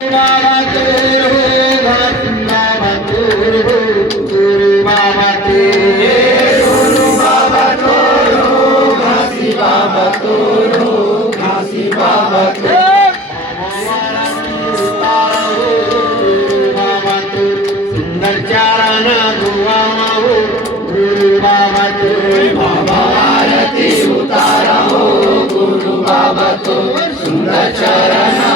बाबा तोर हो घासी बाबा तोर हो गुरु बाबा तोर हो घासी बाबा तोर हो घासी बाबा तोर बाबा तोर सुंदर चाराना दुआमा हो गुरु बाबा तोर बाबा आरती उतारा हो गुरु बाबा तोर सुंदर चाराना